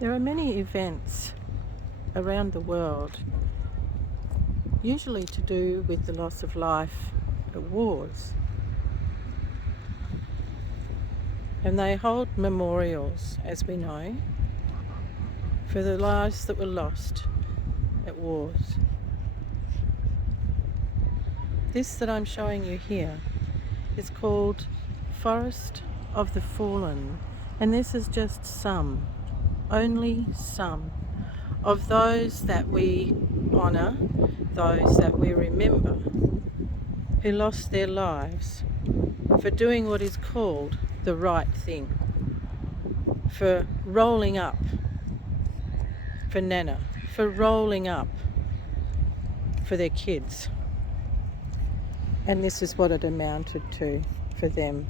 There are many events around the world, usually to do with the loss of life at wars. And they hold memorials, as we know, for the lives that were lost at wars. This that I'm showing you here is called Forest of the Fallen, and this is just some, only some, of those that we honour, those that we remember, who lost their lives for doing what is called the right thing, for rolling up for Nana, for rolling up for their kids. And this is what it amounted to for them.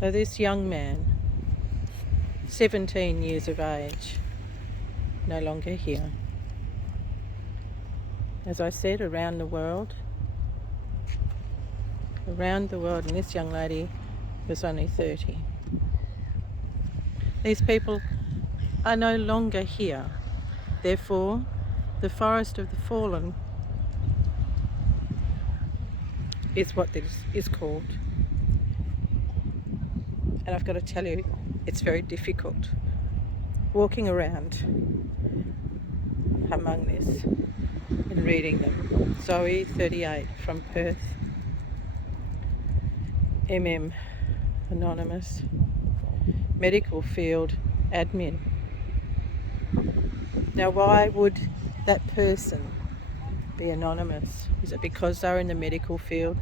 So this young man, 17 years of age, no longer here. As I said, around the world, and this young lady was only 30. These people are no longer here. Therefore, the Forest of the Fallen is what this is called. And I've got to tell you, it's very difficult walking around among this and reading them. Zoe, 38, from Perth. Anonymous, medical field admin. Now, why would that person be anonymous? Is it because they're in the medical field?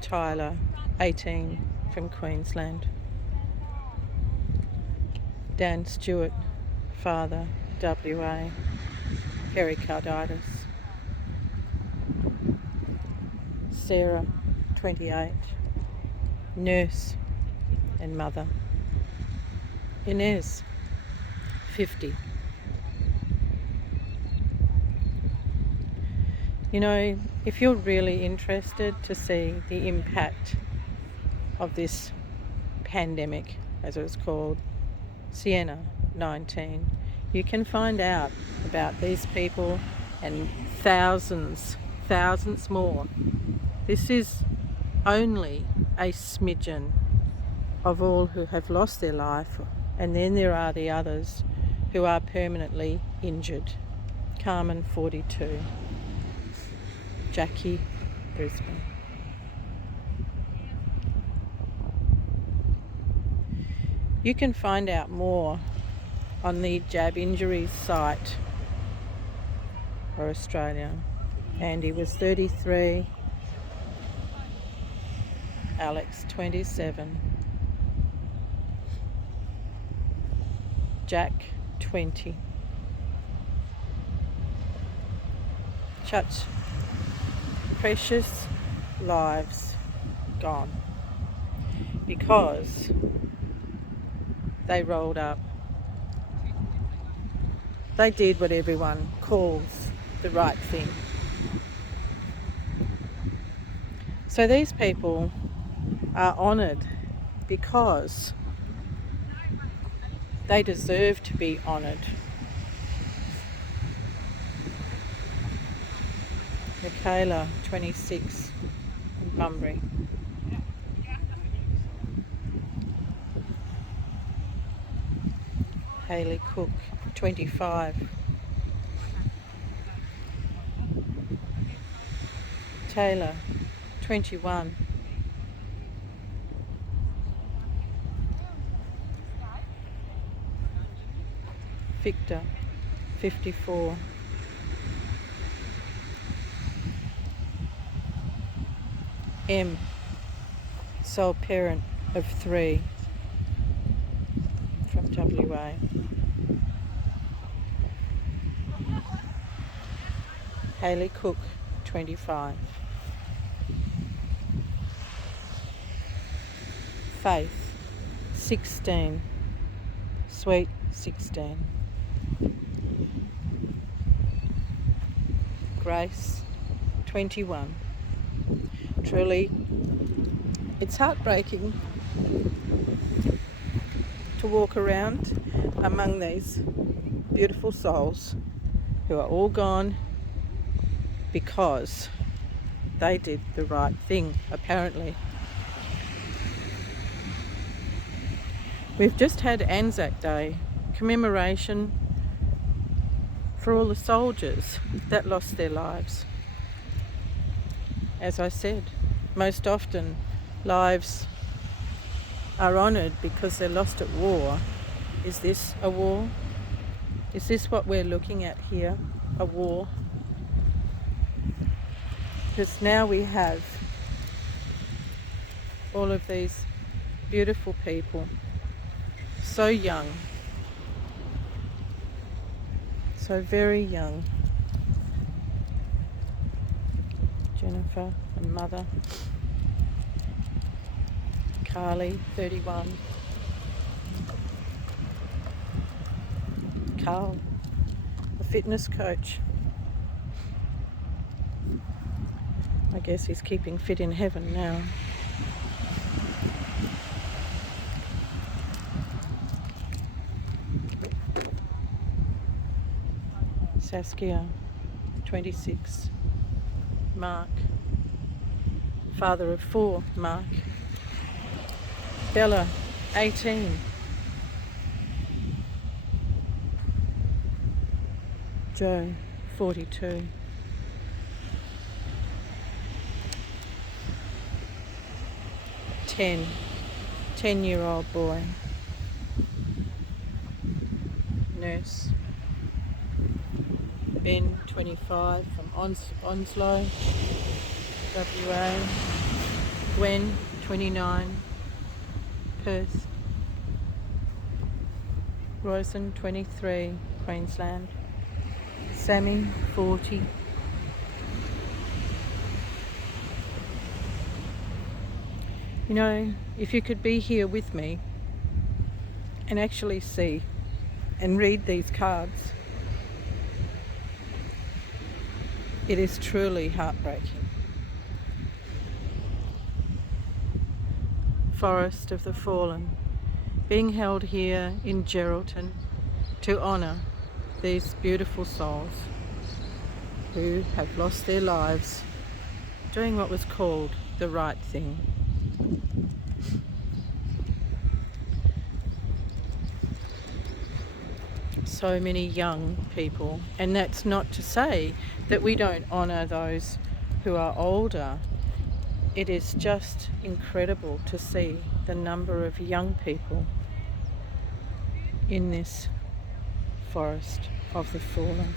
Tyler, 18, from Queensland. Dan Stewart, father, WA, pericarditis. Sarah, 28, nurse and mother. Inez, 50. You know, if you're really interested to see the impact of this pandemic, as it was called, Sienna 19, you can find out about these people and thousands more. This is only a smidgen of all who have lost their life, and then there are the others who are permanently injured. Carmen, 42. Jackie, Brisbane. You can find out more on the Jab Injuries site for Australia. Andy was 33, Alex 27, Jack 20. Such precious lives gone because they rolled up. They did what everyone calls the right thing. So these people are honoured because they deserve to be honoured. Michaela, 26, in Bunbury. Hayley Cook, 25. Taylor, 21. Victor, 54. M, sole parent of 3, from WA. Hayley Cook, 25. Faith, 16. Sweet, 16. Grace, 21. Truly, it's heartbreaking to walk around among these beautiful souls who are all gone because they did the right thing, apparently. We've just had Anzac Day, commemoration for all the soldiers that lost their lives. As I said, most often lives are honoured because they're lost at war. Is this a war? Is this what we're looking at here? A war? Because now we have all of these beautiful people, so young, so very young. Jennifer, a mother. Carly, 31. Carl, a fitness coach. I guess he's keeping fit in heaven now. Saskia, 26. Mark, father of 4, Mark. Bella, 18. Joe, 42. Ten-year-old boy. Nurse. Ben, 25, from Onslow, WA. Gwen, 29, Perth. Rosen, 23, Queensland. Sammy, 40. You know, if you could be here with me and actually see and read these cards, it is truly heartbreaking. Forest of the Fallen, being held here in Geraldton to honour these beautiful souls who have lost their lives doing what was called the right thing. So many young people, and that's not to say that we don't honour those who are older. It is just incredible to see the number of young people in this forest of the fallen.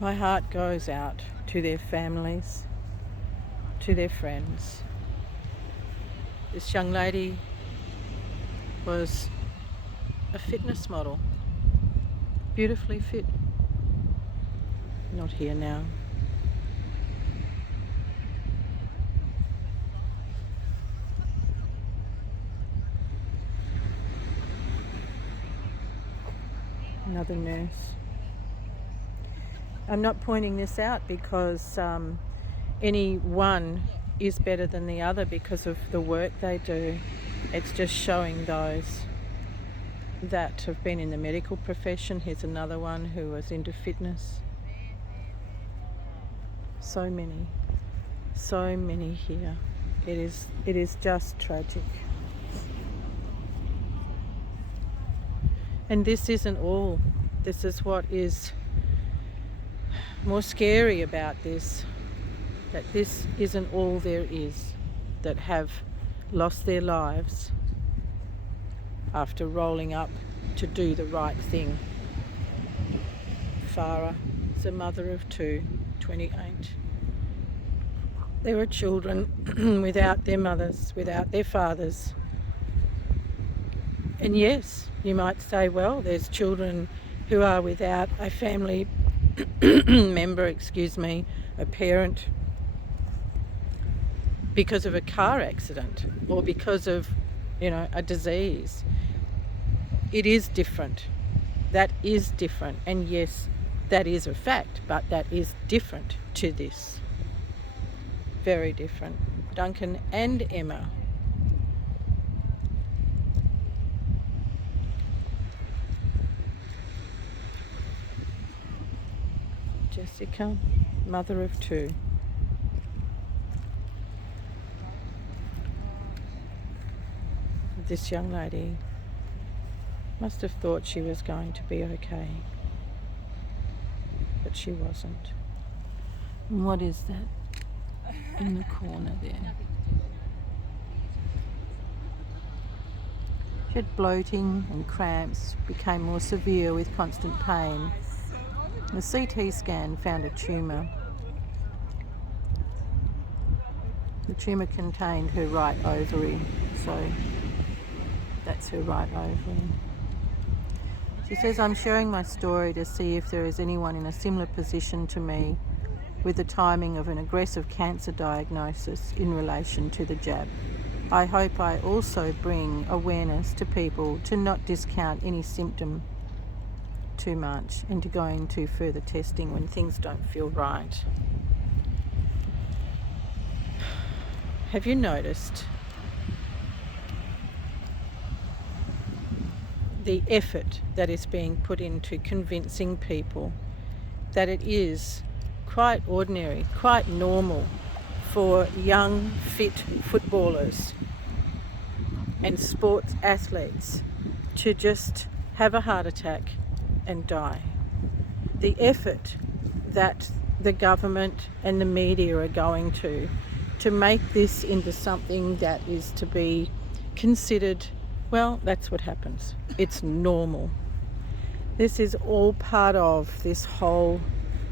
My heart goes out to their families, to their friends. This young lady was a fitness model, beautifully fit. Not here now. Another nurse. I'm not pointing this out because any one is better than the other because of the work they do. It's just showing those that have been in the medical profession. Here's another one who was into fitness. So many here. It is just tragic. And this isn't all. This is what is more scary about this, that this isn't all there is that have lost their lives after rolling up to do the right thing. Farah is a mother of 2, 28. There are children without their mothers, without their fathers. And yes, you might say, well, there's children who are without a family member, a parent, because of a car accident or because of, a disease. It is different. That is different. And yes, that is a fact, but that is different to this. Very different. Duncan and Emma. Jessica, mother of two. This young lady must have thought she was going to be okay, but she wasn't. And what is that in the corner there? She had bloating and cramps, became more severe with constant pain. The CT scan found a tumour. The tumour contained her right ovary, so that's her right ovary. She says, I'm sharing my story to see if there is anyone in a similar position to me with the timing of an aggressive cancer diagnosis in relation to the jab. I hope I also bring awareness to people to not discount any symptom too much and to go into further testing when things don't feel right. Have you noticed the effort that is being put into convincing people that it is quite ordinary, quite normal for young, fit footballers and sports athletes to just have a heart attack and die? The effort that the government and the media are going to make this into something that is to be considered, well, that's what happens. It's normal. This is all part of this whole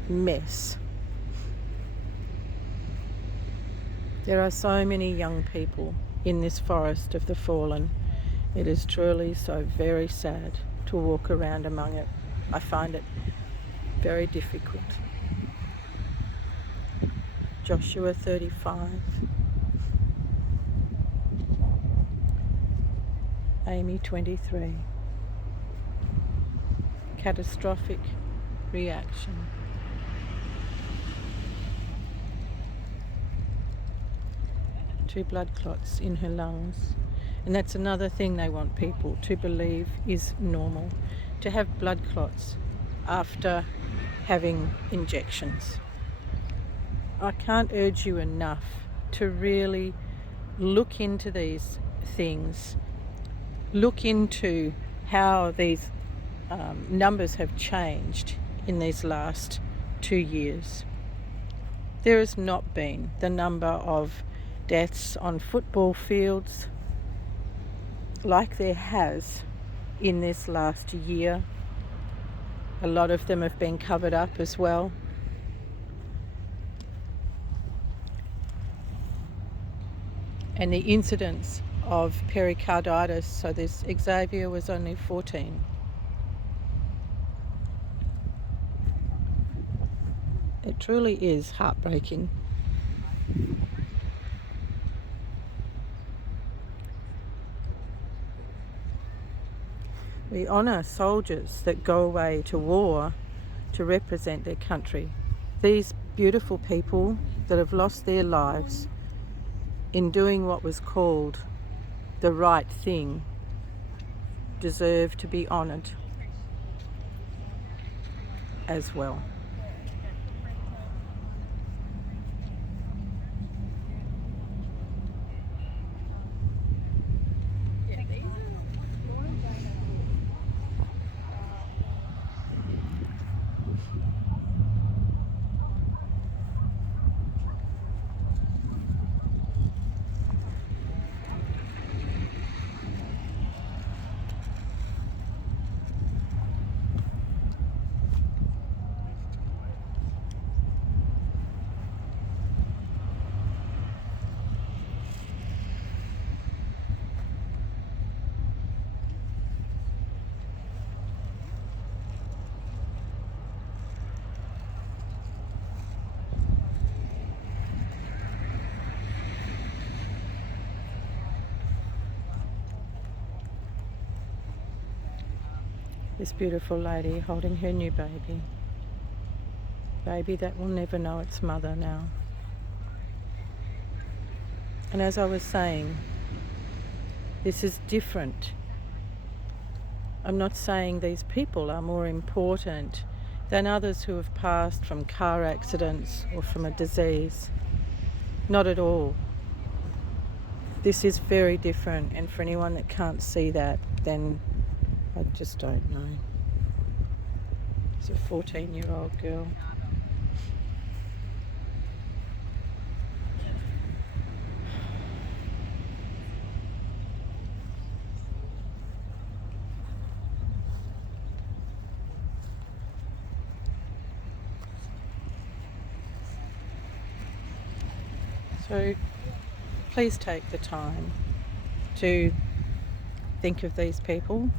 mess. There are so many young people in this forest of the fallen. It is truly so very sad to walk around among it. I find it very difficult. Joshua 35. Amy 23. Catastrophic reaction. Two blood clots in her lungs. And that's another thing they want people to believe is normal, to have blood clots after having injections. I can't urge you enough to really look into these things, look into how these numbers have changed in these last 2 years. There has not been the number of deaths on football fields like there has in this last year. A lot of them have been covered up as well. And the incidence of pericarditis, so this Xavier was only 14. It truly is heartbreaking. We honour soldiers that go away to war to represent their country. These beautiful people that have lost their lives in doing what was called the right thing deserve to be honoured as well. This beautiful lady holding her new baby. Baby that will never know its mother now. And as I was saying, this is different. I'm not saying these people are more important than others who have passed from car accidents or from a disease. Not at all. This is very different, and for anyone that can't see that, then I just don't know. It's a 14-year-old girl. So please take the time to think of these people,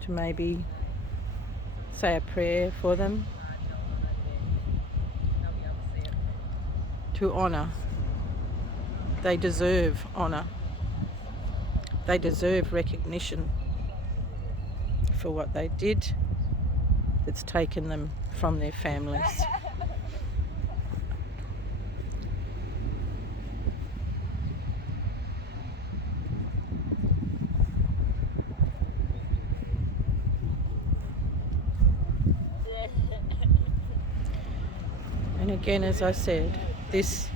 to maybe say a prayer for them, to honour. They deserve honour. They deserve recognition for what they did that's taken them from their families. And again, as I said, this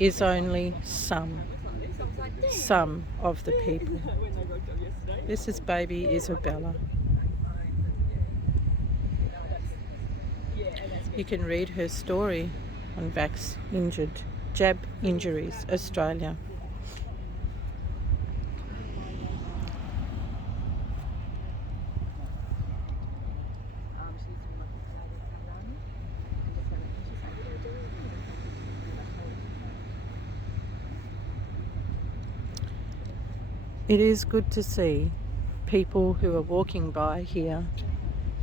is only some of the people. This is baby Isabella. You can read her story on Jab Injuries Australia. It is good to see people who are walking by here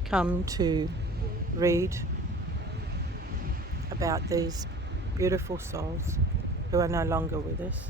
come to read about these beautiful souls who are no longer with us.